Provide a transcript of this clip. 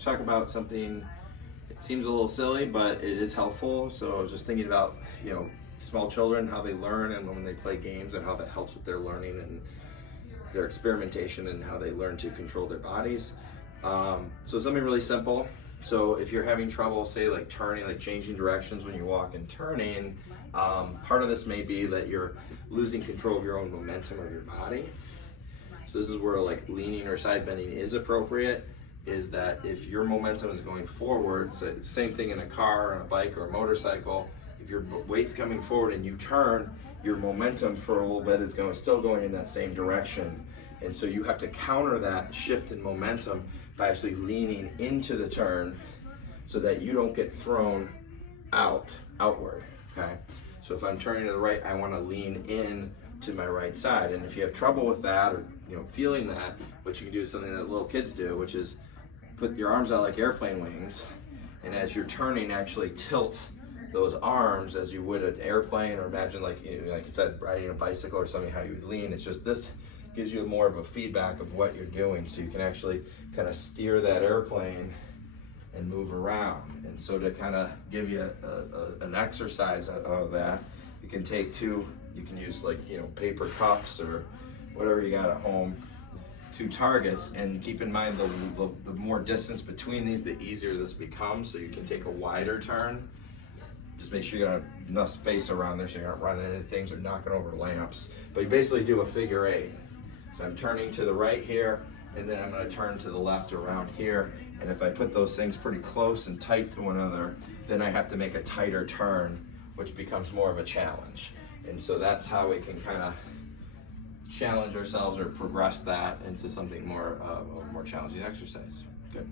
talk about something, it seems a little silly, but it is helpful. So just thinking about, small children, how they learn and when they play games and how that helps with their learning and their experimentation and how they learn to control their bodies. So something really simple. So if you're having trouble, say like turning, like changing directions when you walk and turning, part of this may be that you're losing control of your own momentum of your body. So this is where like leaning or side bending is appropriate, is that if your momentum is going forward, so it's the same thing in a car, on a bike, or a motorcycle, if your weight's coming forward and you turn, your momentum for a little bit is still going in that same direction. And so you have to counter that shift in momentum by actually leaning into the turn so that you don't get thrown outward, okay? So if I'm turning to the right, I wanna lean in to my right side. And if you have trouble with that or feeling that, what you can do is something that little kids do, which is put your arms out like airplane wings, and as you're turning, actually tilt those arms as you would an airplane, or imagine like I said, riding a bicycle or something, how you would lean. It's just this gives you more of a feedback of what you're doing, so you can actually kind of steer that airplane and move around. And so to kind of give you an exercise of that, you can take you can use like paper cups or whatever you got at home, 2 targets, and keep in mind the more distance between these, the easier this becomes. So you can take a wider turn. Just make sure you got enough space around there so you're not running into things or knocking over lamps. But you basically do a figure 8. So I'm turning to the right here, and then I'm going to turn to the left around here. And if I put those things pretty close and tight to one another, then I have to make a tighter turn, which becomes more of a challenge. And so that's how we can kind of challenge ourselves or progress that into something more challenging exercise. Good.